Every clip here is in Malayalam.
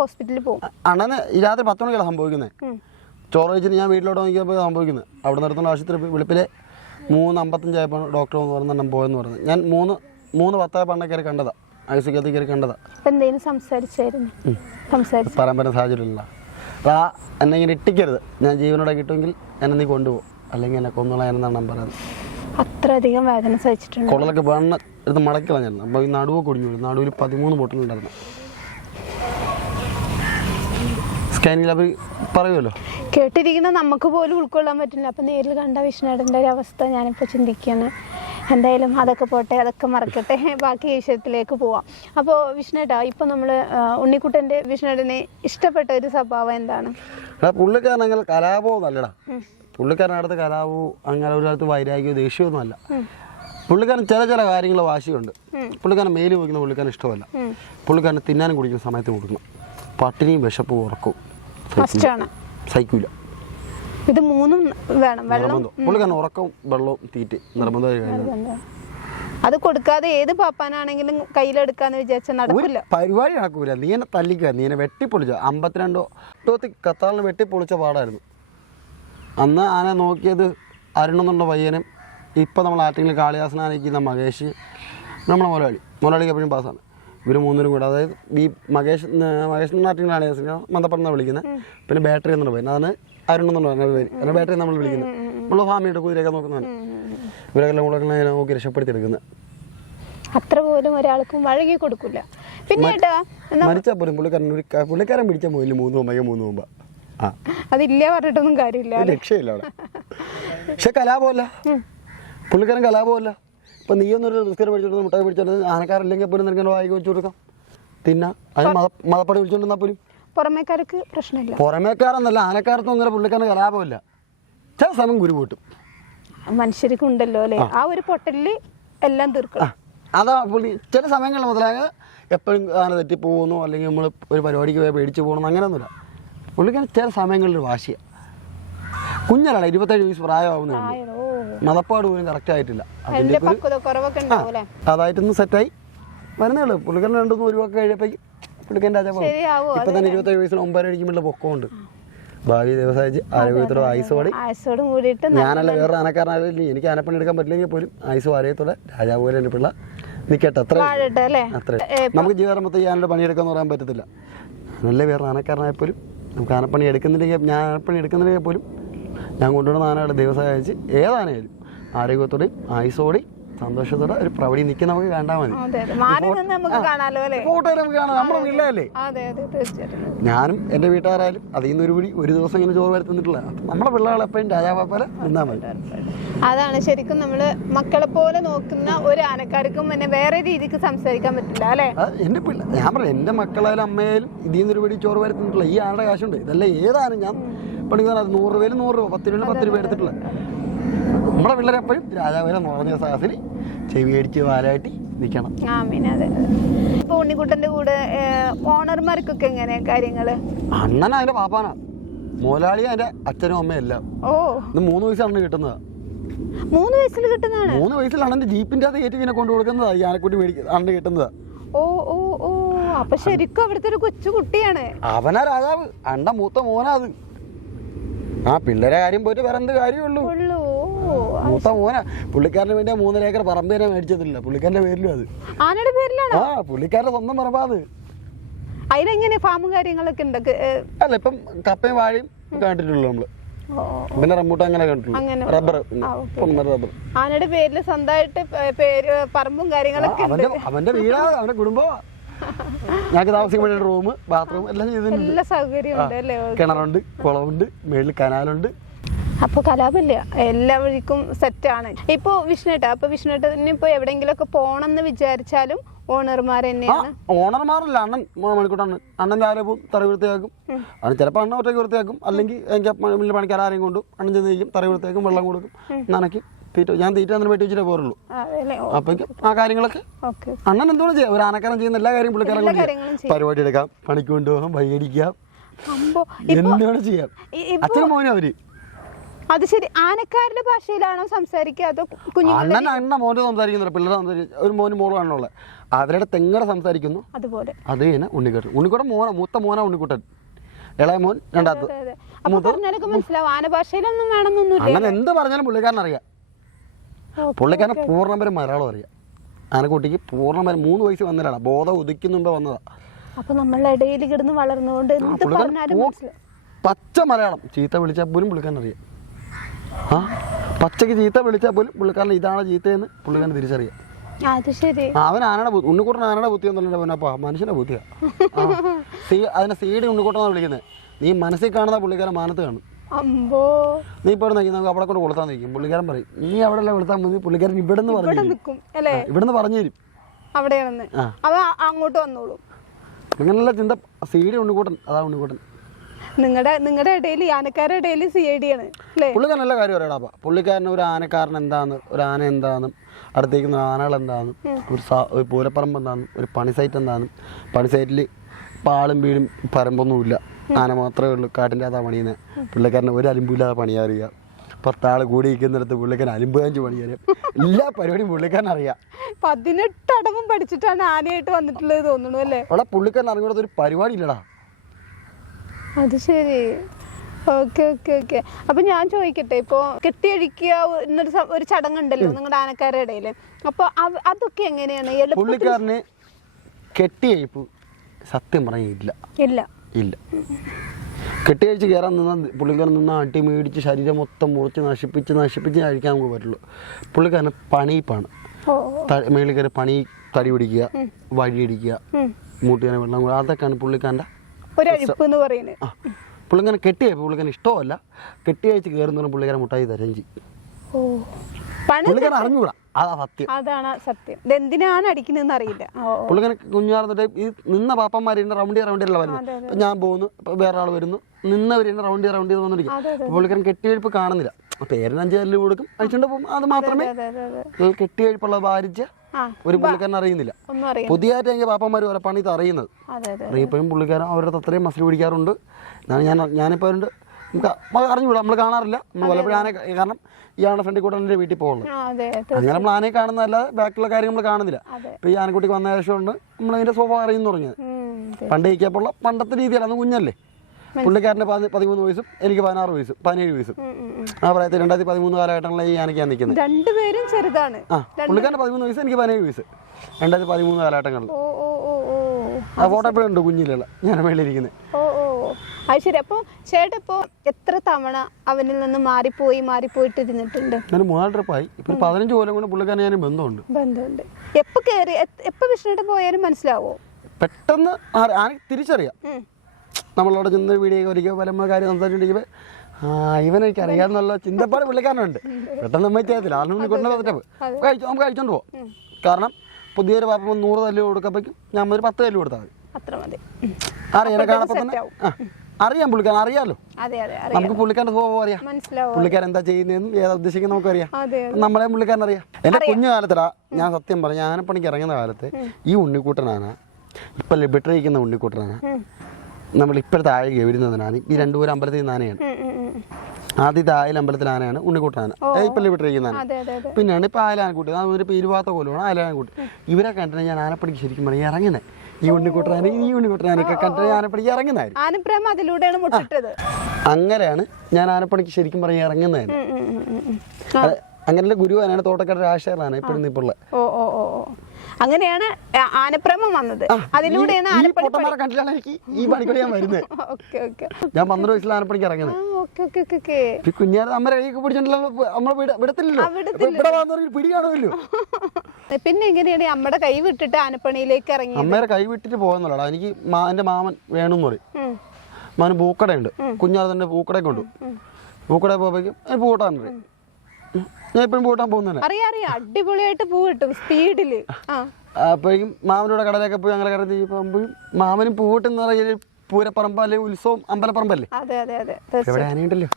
ഹോസ്പിറ്റലിൽ പോകും. അണ്ണന് രാത്രി 10 മണിക്കാണ് സംഭവിക്കുന്നത്. ചോറ് കഴിച്ചിട്ട് ഞാൻ വീട്ടിലോട്ട് നോക്കിയപ്പോൾ സംഭവിക്കുന്നത്. അവിടെ നിർത്തുന്ന ആശുപത്രി വെളുപ്പിലെ 3:55 ഡോക്ടർ എന്ന് പറഞ്ഞാൽ പോയെന്ന് പറഞ്ഞു. ഞാൻ 3:10 കയറി കണ്ടതാ, ഐസിക്കകത്ത് കയറി കണ്ടതാ. പറയാൻ പറ്റുന്ന സാഹചര്യമില്ല. എന്നെ ഇങ്ങനെ ഇട്ടിക്കരുത്, ഞാൻ ജീവനോടെ കിട്ടുമെങ്കിൽ എന്നെ നീ കൊണ്ടുപോകും, അല്ലെങ്കിൽ എന്നെ കൊന്നുകളയെന്നാണ് ഞാൻ പറയുന്നത്. അത്രയധികം വേദന സഹിച്ചിട്ടുണ്ട്. കുടലൊക്കെ വേണ്ട എടുത്ത് മടക്കി കളഞ്ഞായിരുന്നു. അപ്പോൾ ഈ നടുവ് കുടിഞ്ഞു, നടുവിൽ 13 പൊട്ടലുണ്ടായിരുന്നു. സ്കാനിങ്ങിൽ അവർ പറയുമല്ലോ, കേട്ടിരിക്കുന്ന നമുക്ക് പോലും ഉൾക്കൊള്ളാൻ പറ്റില്ല. അപ്പം നേരിൽ കണ്ട വിഷ്ണുവേട്ടൻ്റെ ഒരു അവസ്ഥ ഞാനിപ്പോൾ ചിന്തിക്കുകയാണ്. എന്തായാലും അതൊക്കെ പോട്ടെ, അതൊക്കെ മറക്കട്ടെ, ബാക്കി വിഷയത്തിലേക്ക് പോവാം. അപ്പോൾ വിഷ്ണുവേട്ടാ, ഇപ്പം നമ്മൾ ഉണ്ണിക്കുട്ടൻ്റെ വിഷ്ണുവേട്ടനെ ഇഷ്ടപ്പെട്ട ഒരു സ്വഭാവം എന്താണ്? പുള്ളിക്കാരൻ അങ്ങനെ കലാപവും നല്ലടാ. പുള്ളിക്കാരനടുത്ത് കലാപവും അങ്ങനെ ഒരു കാലത്ത് വൈരാഗ്യവും ദേഷ്യമൊന്നും അല്ല. പുള്ളിക്കാരൻ ചില കാര്യങ്ങൾ വാശിയുണ്ട്. പുള്ളിക്കാരൻ മേല് വയ്ക്കുന്ന പുള്ളിക്കാരൻ ഇഷ്ടമല്ല. പുള്ളിക്കാരൻ തിന്നാനും കുടിക്കുന്ന സമയത്ത് കൊടുക്കണം. പട്ടിണിയും വിശപ്പും ഉറക്കവും സഹിക്കൂല. ഇത് മൂന്നും വേണം. പുള്ളിക്കാരൻ ഉറക്കവും വെള്ളവും തീറ്റി നിർബന്ധമായി. അത് കൊടുക്കാതെ ഏത് പാപ്പാനാണെങ്കിലും കയ്യിലെടുക്കാന്ന് വിചാരിച്ചാൽ നടക്കില്ല, പരിപാടി നടക്കൂല. നീ എന്നെ തല്ലിക്കുക, നീ എന്നെ വെട്ടിപ്പൊളിച്ച 52 കത്താളിന് വെട്ടിപ്പൊളിച്ച പാടായിരുന്നു. അന്ന് ആനെ നോക്കിയത് അരുണെന്നുള്ള പയ്യനും ഇപ്പം നമ്മൾ ആറ്റിങ്ങിൽ കാളിദാസനായിരിക്കുന്ന മകേഷ്, നമ്മളെ മുതലാളിക്ക് എപ്പോഴും പാസ്സാണ്. ഇവർ 3 കൂടെ, അതായത് ഈ മകേഷ് ആറ്റിങ്ങിലാണ് മന്ദപ്പെടുന്ന വിളിക്കുന്നത്. പിന്നെ ബാറ്ററി എന്നുള്ള പേര്, അതാണ് അരുണെന്നുള്ള പേര്. അല്ല, ബാറ്ററി നമ്മൾ വിളിക്കുന്നത്. നമ്മൾ ഫാമിലിയുടെ കുതിരയൊക്കെ നോക്കുന്നതാണ്. ഇവരെല്ലാം കൂടെ നോക്കി രക്ഷപ്പെടുത്തിയെടുക്കുന്നത്. അത്ര പോലും ഒരാൾക്കും വഴകി കൊടുക്കില്ല. പിന്നെ മരിച്ചാൽ പോലും പുള്ളിക്കാരൻ പിടിച്ചാൽ പോയില്ല 3 മുമ്പ്. അതില്ല പറഞ്ഞിട്ടൊന്നും കാര്യമില്ല, രക്ഷയില്ല അവിടെ. പക്ഷെ കലാപമല്ല, പുള്ളിക്കാരൻ കലാപമല്ല. ഇപ്പം നീയൊന്നൊരു ബിസ്ക്കറ്റ് പിടിച്ചോണ്ട് മുട്ടായി പിടിച്ചോണ്ട് ആനക്കാരില്ലെങ്കിൽ പോലും നിനക്ക് വായിക്ക് വെച്ച് കൊടുക്കാം, തിന്നാ. അതിന് മതപ്പടി വിളിച്ചോണ്ടിരുന്നാൽ പോലും പുറമേക്കാർക്ക് പ്രശ്നമില്ല. പുറമേക്കാരെന്നല്ല, ആനക്കാർക്കും അങ്ങനെ പുള്ളിക്കാരന് കലാപമില്ല. ചില സമയം ഗുരു കൂട്ടും. മനുഷ്യർക്കും ഉണ്ടല്ലോ അല്ലേ ആ ഒരു പൊട്ടലില് എല്ലാം തീർക്കണം. അതാ പുള്ളി ചില സമയങ്ങളിൽ മുതലായ എപ്പോഴും ആന തെറ്റിപ്പോകുന്നു, അല്ലെങ്കിൽ നമ്മൾ ഒരു പരിപാടിക്ക് പോയി പേടിച്ച് പോകണം, അങ്ങനെയൊന്നുമില്ല. പുള്ളിക്കാരൻ ചില സമയങ്ങളിൽ വാശിയാണ്. കുഞ്ഞനാണ്, 27 വയസ്സ് പ്രായമാവുന്നുണ്ട്. മതപ്പാട് പോലും കറക്റ്റ് ആയിട്ടില്ല. അതായിട്ടൊന്ന് സെറ്റായി വരുന്നേ ഉള്ളൂ. പുള്ളിക്കാരൻ 2-3 രൂപ കഴിയപ്പോഴേക്കും പുള്ളിക്കാരൻ്റെ രാജാവാകും. ഇപ്പം തന്നെ 27 വയസ്സിന് 9 അടിക്കുമ്പോഴുള്ള പൊക്കമുണ്ട്. ഭാവി ദിവസം ആരോഗ്യത്തോടെ ആയുസോടെ ഞാനല്ല വേറെ ആനക്കാരനായാലും എനിക്ക് ആനപ്പണി എടുക്കാൻ പറ്റില്ലെങ്കിൽ പോലും ആയുസും ആരോഗ്യത്തോടെ രാജാവ് പോലെ എൻ്റെ പിള്ള നിൽക്കട്ടെ. അത്ര നമുക്ക് ജീവിതമൊത്തം ഈ ആനയുടെ പണിയെടുക്കാന്ന് പറയാൻ പറ്റത്തില്ല. നല്ല വേറെ ആനക്കാരനായപ്പോലും നമുക്ക് ആനപ്പണി എടുക്കുന്നില്ലെങ്കിൽ, ഞാൻ ആനപ്പണി എടുക്കുന്നില്ലെങ്കിൽ പോലും ഞാൻ കൊണ്ടുവരുന്ന ആനയുടെ ദിവസം അയച്ച് ഏതാനയാലും ആരോഗ്യത്തോടെയും ആയുസോടെയും സന്തോഷത്തോടെ ഒരു പ്രവടി നിൽക്കുന്ന നമുക്ക് കണ്ടാൽ മതി. ഫോട്ടോ നമുക്ക് കാണാം, നമ്മുടെ പിള്ളേരല്ലേ. ഞാനും എൻ്റെ വീട്ടുകാരായാലും അതിൽ നിന്ന് ഒരു ദിവസം ഇങ്ങനെ ചോറ് വരുത്തുന്നിട്ടില്ല. നമ്മുടെ പിള്ളേരെ എപ്പോഴും രാജാവാപ്പാലെ നിന്നാൽ മതി. അതാണ് ശരിക്കും നമ്മള് മക്കളെ പോലെ നോക്കുന്ന ഒരു ആനക്കാർക്കും പിന്നെ വേറെ രീതിക്ക് സംസാരിക്കാൻ പറ്റില്ല അല്ലേ. എൻ്റെ പിള്ളേർ, ഞാൻ പറയാം, എൻ്റെ മക്കളായാലും അമ്മയായാലും ഇതിൽ നിന്ന് ഒരു ചോറ് വരുത്തുന്നിട്ടില്ല. ഈ ആനയുടെ കാശുണ്ട്, ഇതല്ല ഏതാനും ഞാൻ പണിക്കുന്ന 100 രൂപയിൽ 100 രൂപ, 10 രൂപ 10 രൂപ എടുത്തിട്ടില്ല. നമ്മുടെ പിള്ളേരെപ്പോഴും രാജാവിനെ നിറഞ്ഞ സാഹസിന് ചെവി അടിച്ച് വാലാട്ടി നിൽക്കണം. ഇപ്പൊ ഉണ്ണിക്കുട്ടന്റെ കൂടെ ഓണർമാർക്കൊക്കെ എങ്ങനെയാ കാര്യങ്ങള്? അണ്ണനാ അതിന്റെ പാപ്പാനാ, മുതലാളി അതിന്റെ അച്ഛനും അമ്മയും എല്ലാം. ഇത് 3 വയസ്സാണ് കിട്ടുന്നതാ. 3 വയസ്സിൽ കിട്ടുന്നതാണ്? 3 വയസ്സിലാണ് എന്റെ ജീപ്പിന്റെ അത് കയറ്റി ഇങ്ങനെ കൊണ്ടു കൊടുക്കുന്നതാ. ഈ ആനക്കുട്ടി അണ്ണ കിട്ടുന്നതാ. അപ്പൊ ശരിക്കും അവിടുത്തെ ഒരു കൊച്ചു കുട്ടിയാണ്. അവനാ രാജാവ്, അണ്ട മൂത്ത മോനാ അത്. പിള്ളേരെ കാര്യം പോയിട്ട് വേറെ എന്ത് കാര്യമുള്ളൂ. മൂത്ത മോന. പുള്ളിക്കാരന് വേണ്ടി 3 ഏക്കർ പറമ്പ് തന്നെ മേടിച്ചതില്ല, പുള്ളിക്കാരന്റെ പേരിലും അത്. ആനയുടെ പേരിലാണോ? പുള്ളിക്കാരന്റെ സ്വന്തം പറമ്പാ അത്. അതിനെങ്ങനെ ഫാമും കാര്യങ്ങളൊക്കെ ഉണ്ട്? അല്ല, ഇപ്പം കപ്പയും വാഴയും കണ്ടിട്ടുള്ളൂ നമ്മള്. പിന്നെ റംബൂട്ടാൻ അങ്ങനെ കണ്ടിട്ടുള്ളൂ, റബ്ബർ. ആനയുടെ പേരില് സ്വന്തമായിട്ട് പറമ്പും കാര്യങ്ങളൊക്കെ അവന്റെ വീടാ, അവന്റെ കുടുംബമാ. ഞങ്ങൾക്ക് താമസിക്കാൻ വേണ്ടി റൂം, ബാത്റൂം എല്ലാം ചെയ്തിട്ടുണ്ട്. എല്ലാ സൗകര്യമുണ്ട് അല്ലേ? കിണറുണ്ട്, കുളമുണ്ട്, മേളിൽ കനാലുണ്ട്. അപ്പൊ കലാപമില്ല, എല്ലാ വഴിക്കും സെറ്റാണ്. ഇപ്പൊ വിഷ്ണുട്ട, അപ്പൊ വിഷ്ണുട്ടന് ഇപ്പൊ എവിടെയെങ്കിലും ഒക്കെ പോണം എന്ന് വിചാരിച്ചാലും ഓണർമാർ തന്നെയാണ്. ഓണർമാരല്ല, അണ്ണൻ മണിക്കൂട്ടാണ്. അണ്ണൻ രാവിലെ പോകും, തറ വൃത്തിയാക്കും. അത് ചിലപ്പോൾ അണ്ണൻ ഒറ്റയ്ക്ക് വൃത്തിയാക്കും, അല്ലെങ്കിൽ എനിക്ക് പണിക്കാർ ആരെയും കൊണ്ടും അണ്ണൻ ചെന്നിരിക്കും, തറ വൃത്തിയാക്കും, വെള്ളം കൊടുക്കും, നനയ്ക്കും, ഞാൻ തീറ്റ അന്നേരം വെട്ടി വെച്ചിട്ടേ പോരുള്ളൂ. അപ്പോഴേക്കും ആ കാര്യങ്ങളൊക്കെ അണ്ണൻ എന്തുകൊണ്ട് ചെയ്യാം. ഒരു ആനക്കാരൻ ചെയ്യുന്ന എല്ലാ കാര്യം പുള്ളിക്കാരൻ പരിപാടി എടുക്കാം, പണിക്ക് കൊണ്ടുപോകാം, വഴിയടിക്കാം, എന്തുകൊണ്ട് ചെയ്യാം. അച്ഛനും മോനും അവര് അത് ശരി. ആനക്കാരുടെ ഭാഷയിലാണോ സംസാരിക്കുക അതോ അണ്ണൻ അണ്ണ മോനെ സംസാരിക്കുന്നില്ല, പിള്ളേരെ സംസാരിക്കും. ഒരു മോനും മോളും ആണുള്ളത്. അവരുടെ തെങ്ങടെ സംസാരിക്കുന്നു അതുപോലെ. അത് തന്നെ ഉണ്ണിക്കുട്ടൻ. ഉണ്ണിക്കുട്ടൻ മൂത്ത മോനാ ഉണ്ണിക്കുട്ടൻ. ഇളയ മോൻ രണ്ടാമത്തെ. മനസ്സിലാവും. ആന ഭാഷയിലൊന്നും വേണമെന്നൊന്നുമില്ല. അങ്ങനെ എന്ത് പറഞ്ഞാലും പുള്ളിക്കാരൻ അറിയാം. പുള്ളിക്കാരൻ പൂർണ്ണപരം മലയാളം അറിയാം. ആനക്കുട്ടിക്ക് പൂർണ്ണപരം 3 വയസ്സ് വന്നതാണ്. ബോധം ഉദിക്കുന്ന മുമ്പേ വന്നതാ. അപ്പൊ നമ്മളുടെ ഇടയിൽ കിടന്ന് വളർന്നുകൊണ്ട് എന്ത് പറഞ്ഞാലും പച്ച മലയാളം. ചീത്ത വിളിച്ചാൽ പോലും പുള്ളിക്കാരൻ അറിയാം. ആ പച്ചക്ക് ചീത്ത വിളിച്ചാൽ പോലും പുള്ളിക്കാരൻ ഇതാണ് ചീത്തയെന്ന് പുള്ളിക്കാരൻ തിരിച്ചറിയാം. അത് ശരി. അവൻ ആനയുടെ ഉണ്ണിക്കുട്ടൻ ആനയുടെ ബുദ്ധി എന്നല്ല പിന്നപ്പാ മനുഷ്യന്റെ ബുദ്ധിയാ. അതിനെ സീഡി ഉണ്ണിക്കുട്ടനാണ് വിളിക്കുന്നത്. നീ മനസ്സിൽ കാണുന്ന പുള്ളിക്കാരൻ മാനത്ത് കാണും. നീ ഇപ്പോൾ നമുക്ക് അവിടെ കൊണ്ട് കൊടുത്താൽ നിൽക്കും. പുള്ളിക്കാരൻ പറയും നീ അവിടെ അല്ല കൊടുത്താൽ മതി. പുള്ളിക്കാരൻ ഇവിടുന്ന് ഇവിടുന്ന് പറഞ്ഞു തരും. അങ്ങോട്ട് വന്നോളൂ. അങ്ങനെയുള്ള ചിന്ത. സീഡി ഉണ്ണിക്കുട്ടൻ, അതാ ഉണ്ണിക്കുട്ടൻ. നിങ്ങളുടെ ഇടയിൽ ആനക്കാരുടെ ഇടയിൽ CID ആണ് അല്ലേ? പുള്ളിക്കാരൻ നല്ല കാര്യം അറിയാടാ. പുള്ളിക്കാരന് ഒരു ആനക്കാരൻ എന്താന്ന്, ഒരു ആന എന്താന്ന്, അടുത്തേക്കുന്ന ആനകൾ എന്താന്ന്, ഒരു പൂരപ്പറമ്പ് എന്താന്ന്, ഒരു പണി സൈറ്റ് എന്താന്ന്. പണി സൈറ്റിൽ പാളും വീടും പരമ്പൊന്നുമില്ല. ആന മാത്രമേ ഉള്ളൂ. കാട്ടിൻ്റെ അതാ പണിയുന്നത്. പുള്ളിക്കാരന് ഒരു അലിമ്പില്ലാതെ പണിയറിയാം. 10 ആൾ കൂടി ഇരിക്കുന്നിടത്ത് പുള്ളിക്കാരൻ 55 പണിയറിയാം. എല്ലാ പരിപാടിയും പുള്ളിക്കാരൻ അറിയാം. 18 അടവും പഠിച്ചിട്ടാണ് ആനയായിട്ട് വന്നിട്ടുള്ളത് തോന്നുന്നു അല്ലേ? അവിടെ പുള്ളിക്കാരൻ അറിഞ്ഞൂടാത്ത ഒരു പരിപാടി ഇല്ലടാ. അത് ശരി. Okay okay okay. അപ്പൊ ഞാൻ ചോദിക്കട്ടെ, ഇപ്പൊ കെട്ടിയഴിക്കുക എന്നൊരു ഒരു ചടങ്ങുണ്ടല്ലോ നിങ്ങളുടെ ആനക്കാരുടെ ഇടയിൽ. അപ്പൊ അതൊക്കെ എങ്ങനെയാണ്? പുള്ളിക്കാരന് കെട്ടിയഴിപ്പ് സത്യം പറഞ്ഞില്ല. ഇല്ല ഇല്ല. കെട്ടിയഴിച്ച് കയറാൻ നിന്ന പുള്ളിക്കാരൻ നിന്ന് അടി മേടിച്ച് ശരീരം മൊത്തം മുറിച്ച് നശിപ്പിച്ച് കഴിക്കാൻ നമുക്ക് പറ്റുള്ളൂ. പുള്ളിക്കാരന് പണിയിപ്പാണ്. മേളിൽ കയറി പണി, തടി പിടിക്കുക, വഴിയടിക്കുക, മൂട്ടിയാനെ വെള്ളം കൂടെ, അതൊക്കെയാണ് പുള്ളിക്കാരൻ്റെ ഒരഴിപ്പ് പറയുന്നത്. പുള്ളിക്കാരൻ കെട്ടിയഴിപ്പ് പുള്ളിക്കാരൻ ഇഷ്ടമല്ല. കെട്ടിയഴിച്ച് കയറുന്ന പുള്ളിക്കാരൻ മുട്ടായി തരഞ്ചി. പുള്ളിക്കാരൻ അറിഞ്ഞൂടാ. അതാ സത്യം. അതാണ് സത്യം. ഇതെന്തിനാണ് അടിക്കുന്നതെന്ന് അറിയില്ല. പുള്ളിക്കാരൻ കുഞ്ഞാർന്നിട്ട് ഈ നിന്ന പാപ്പന്മാർ റൗണ്ടിയല്ല വരുന്നത്. ഞാൻ പോകുന്നു, വേറെ ആൾ വരുന്നു, നിന്നവർ റൗണ്ടി വന്നിരിക്കും. പുള്ളിക്കാരൻ കെട്ടിയെഴുപ്പ് കാണുന്നില്ല. പേരിന് 5 കല്ല് കൊടുക്കും, അഴിച്ചുകൊണ്ട് പോകും. അത് മാത്രമേ കെട്ടിയെഴുപ്പുള്ള ഭാരിച്ച ഒരു പുള്ളിക്കാരൻ അറിയുന്നില്ല. പുതിയതായിട്ട് എനിക്ക് പാപ്പന്മാർ വരെ പണി ഇത് അറിയുന്നത്. അറിയപ്പോഴും പുള്ളിക്കാരൻ അവരുടെ അത്രയും മസിൽ പിടിക്കാറുണ്ട്. ഞാനിപ്പോൾ അവരുണ്ട്. നമുക്ക് അറിഞ്ഞുകൂടാ, നമ്മൾ കാണാറില്ല. നമ്മൾ പലപ്പോഴും ആനെ, കാരണം ഇയാളുടെ ഫ്രണ്ടിൽ കൂടെ എൻ്റെ വീട്ടിൽ പോകുള്ളൂ. അങ്ങനെ നമ്മൾ ആനയെ കാണുന്നതല്ലാതെ ബാക്കിയുള്ള കാര്യം നമ്മൾ കാണുന്നില്ല. ഇപ്പം ഈ ആനക്കുട്ടിക്ക് വന്ന ശേഷം കൊണ്ട് നമ്മളതിൻ്റെ സ്വഭാവം അറിയുന്നു തുടങ്ങിയത്. പണ്ട് ഇരിക്കപ്പോൾ പണ്ടത്തെ രീതിയല്ല. അന്ന് കുഞ്ഞല്ലേ. പുള്ളിക്കാരന് 13 വയസ്സും എനിക്ക് 16 വയസ്സും 17 വയസ്സും. ആ പ്രായത്തിൽ 2013 കാലഘട്ടങ്ങളിലെ ഈ ആനയ്ക്കാണ് നിൽക്കുന്നത്. രണ്ടുപേരും ചെറുതാണ്. പുള്ളിക്കാരന് 13 വയസ്സ്, എനിക്ക് 17 വയസ്സ്. 2013 കാലഘട്ടങ്ങളിൽ ആ ഫോട്ടോ എപ്പോഴും ഉണ്ട് കുഞ്ഞിലുള്ള ഞാൻ മേളിലിരിക്കുന്നത്. അത് ശരി. അപ്പോൾ ചേട്ടാ ഇപ്പോൾ എത്ര തവണ അവനിൽ നിന്ന് മാറിപ്പോയിട്ട് ഇരുന്നിട്ടുണ്ട്? ഞാൻ 3 ട്രിപ്പായി. ഇപ്പോൾ 15 കൊല്ലം കൊണ്ട് പുള്ളിക്കാരൻ ഞാൻ ബന്ധമുണ്ട്. എപ്പോൾ വിഷ്ണുട്ട് പോയാലും മനസ്സിലാവോ? പെട്ടെന്ന് ആനക്ക് തിരിച്ചറിയാം. നമ്മളവിടെ ചെന്ന് വീഡിയോ ഒരിക്കൽ പല കാര്യം സംസാരിച്ചിട്ടുണ്ടെങ്കിൽ ഇവനെനിക്ക് അറിയാമെന്നുള്ള ചിന്തപ്പാട് പുള്ളിക്കാരനുണ്ട്. പെട്ടെന്ന് നമ്മൾ ചെയ്യത്തില്ല. ആറിന് കൊണ്ടു വന്നിട്ട് നമുക്ക് കഴിച്ചോണ്ട് പോകാം. കാരണം പുതിയൊരു പാപ്പം 100 കല്ല് കൊടുക്കുമ്പോഴേക്കും ഞാൻ ഒരു 10 കല്ല് കൊടുത്താൽ മതി. അറിയാം, കാണപ്പം തന്നെ അറിയാം. പുള്ളിക്കാരൻ അറിയാമല്ലോ. നമുക്ക് പുള്ളിക്കാരൻ്റെ സ്വഭാവം അറിയാം. പുള്ളിക്കാരൻ എന്താ ചെയ്യുന്നതെന്നും ഏതാ ഉദ്ദേശിക്കുന്നത് നമുക്കറിയാം. നമ്മളെ പുള്ളിക്കാരൻ അറിയാം. എൻ്റെ കുഞ്ഞു കാലത്തിലാ ഞാൻ സത്യം പറഞ്ഞ ആനപ്പണിക്ക് ഇറങ്ങുന്ന കാലത്ത് ഈ ഉണ്ണിക്കൂട്ടനാണ്, ഇപ്പം ലിബിട്ടറിയിക്കുന്ന ഉണ്ണിക്കൂട്ടനാണ്, നമ്മൾ ഇപ്പോഴത്തെ ആയ ഗൗരുന്നതിനാണ്. ഈ 2 പേരും അമ്പലത്തിൽ നിന്ന് ആനയാണ്. ആദ്യത്തെ ആയാലും അമ്പലത്തിൽ ആനയാണ് ഉണ്ണിക്കൂട്ടാന. ഇപ്പം ലിബിട്ടറിയിക്കുന്ന ആന. പിന്നെയാണ് ഇപ്പം ആയാലാനക്കൂട്ടി. അതിപ്പോൾ 20 കൊല്ലമാണ് ആയാലാനക്കൂട്ടി. ഇവരെ കണ്ടിട്ട് ഞാൻ ആനപ്പണിക്ക് ശരിക്കും പറഞ്ഞാൽ ഇറങ്ങുന്നത്. ഈ ഉണ്ണിക്കൂട്ടനാനൊക്കെ കണ്ടിട്ട് ആനപ്പണിക്ക് ഇറങ്ങുന്നതായിരുന്നു. അങ്ങനെയാണ് ഞാൻ ആനപ്പണിക്ക് ശരിക്കും പറഞ്ഞാൽ ഇറങ്ങുന്നതായിരുന്നു. അങ്ങനെയുള്ള ഗുരുവാനാണ് തോട്ടക്കാട് രാജശേഖരനാണ് ഇപ്പോഴും ഇപ്പോൾ. അങ്ങനെയാണ് ആനപ്രേമം വന്നത്. അതിലൂടെയാണ് ഈ പണിക്കൂടി ഞാൻ വരുന്നത്. ഞാൻ 12 വയസ്സിൽ ആനപ്പണിക്ക് ഇറങ്ങുന്നത്. കുഞ്ഞാറ് അമ്മ കൈയൊക്കെ പിടിച്ചിട്ടുണ്ടല്ലോ, നമ്മളെ വിടത്തില്ലല്ലോ. പിടി കാണുമല്ലോ. പിന്നെ എങ്ങനെയാണ് അമ്മയുടെ കൈ വിട്ടിട്ട് ആനപ്പണിയിലേക്ക് ഇറങ്ങി? അമ്മയുടെ കൈ വിട്ടിട്ട് പോകുന്നുള്ളടാ. എനിക്ക് എന്റെ മാമൻ വേണമെന്ന് പറയും. മാമന് പൂക്കടയുണ്ട്. കുഞ്ഞാറ് തന്നെ പൂക്കട കൊണ്ടു. പൂക്കട പോകുമ്പോഴേക്കും പൂട്ടാൻ പറയും. ഞാൻ എപ്പോഴും പൂട്ടാൻ പോകുന്നതന്നെ. അടിപൊളിയായിട്ട് പൂ കിട്ടും സ്പീഡില്. അപ്പോഴേക്കും മാമനോടെ കടലൊക്കെ പോയി അങ്ങനെ കടത്തി പോകുമ്പോഴും മാമനും പൂവിട്ടെന്ന് പറയുന്നത് പൂരപ്പറമ്പ് അല്ലെങ്കിൽ ഉത്സവം അമ്പലപ്പറമ്പല്ലേ. എവിടെ ആനയുണ്ടല്ലോ.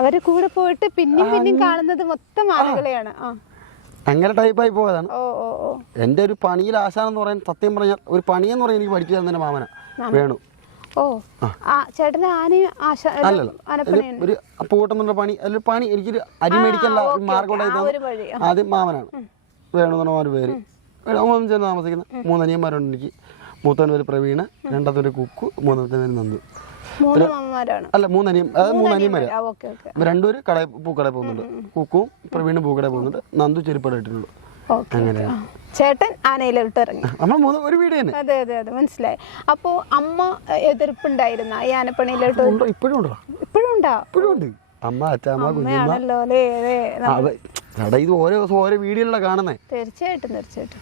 അവര് കൂടെ പോയിട്ട് പിന്നെയും കാണുന്നത് മൊത്തം ആനകളെയാണ്. അങ്ങനെ ടൈപ്പായി പോയതാണ്. എൻ്റെ ഒരു പണിയിൽ ആശാനെന്ന് പറയാൻ സത്യം പറഞ്ഞാൽ ഒരു പണിയെന്ന് പറയാൻ എനിക്ക് പഠിപ്പിച്ചു തന്നെ മാമന വേണു. ഓ ആ ചേട്ടന് ആനയും അല്ലല്ല ഒരു പൂട്ടം എന്നുള്ള പണി അതിൽ പണി എനിക്കൊരു അരി മേടിക്കാനുള്ള മാർഗം ഉണ്ടായിരുന്നത് ആദ്യം മാമനാണ് വേണമെന്നുള്ള ഒരു പേര് ചേർന്ന് താമസിക്കുന്ന 3 അനിയന്മാരുണ്ട് എനിക്ക്. മൂത്തവൻ്റെ പേര് പ്രവീണ്, രണ്ടാമത്തെ പേര് കുക്കു, മൂന്നാമത്തെ പേര് നന്ദു. അല്ല 3 അനിയന്മാര്. രണ്ടുപേര് പൂക്കടയിൽ പോകുന്നുണ്ട്. കുക്കും പ്രവീണും പൂക്കടയിൽ പോകുന്നുണ്ട്. നന്ദു ചെരുപ്പട ഇട്ടിട്ടുണ്ട്. അങ്ങനെ ചേട്ടൻ ആനയിലോട്ട് ഇറങ്ങി. നമ്മൾ ഒരു വീട് തന്നെ. അതെ അതെ അതെ മനസ്സിലായി. അപ്പൊ അമ്മ എതിർപ്പുണ്ടായിരുന്ന ഈ ആനപ്പണിയിലോട്ട്? ഇപ്പോഴും ഉണ്ടോ? ഇപ്പോഴും ഉണ്ടാ? ഇപ്പോഴും ഉണ്ട്. അമ്മ, അച്ഛമ്മ, കുഞ്ഞമ്മ. ഇത് ഓരോ ദിവസം ഓരോ വീഡിയോയിലുള്ള കാണുന്നേ. തീർച്ചയായിട്ടും തീർച്ചയായിട്ടും.